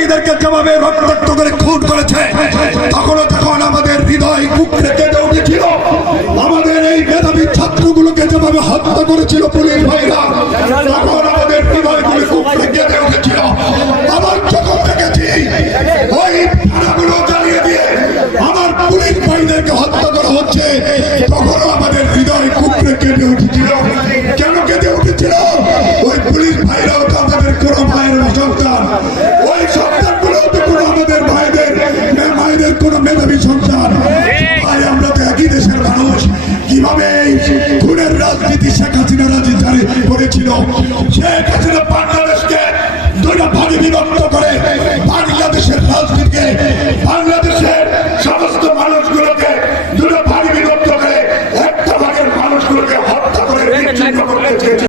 ভাইদেরকে যেভাবে রক্তাক্ত করে খুন করেছে, তখনও তখন আমাদের হৃদয় কুকড়ে কেঁদে উঠেছিল। আমাদের এই মেধাবী ছাত্রগুলোকে যেভাবে হত্যা করেছিল পুলিশ ভাইরা, তখন আমাদের হৃদয়গুলো কুকড়ে কেঁদে উঠেছিল। আমার চোখে দেখেছি ওই থানাগুলো জ্বালিয়ে দিয়ে আমার পুলিশ ভাইদেরকে হত্যা করা হচ্ছে, তখনও আমাদের হৃদয় কুকড়ে কেঁদে উঠেছিল। কেন কেঁদে উঠেছিল? ওই পুলিশ ভাইরাও তো আমাদের কোনো ভাইয়ের সন্তান, ওই সন্তানগুলো তো কোনো আমাদের ভাইদের মায়েদের কোনো মেধাবী সন্তান। ভাই আমরা তো একই দেশের মানুষ। কিভাবে এই খুনের রাজনীতি শেখ হাসিনা রাজনীতি করেছিল? শেখ হাসিনা বাংলাদেশকে দুইটা ভাগে বিভক্ত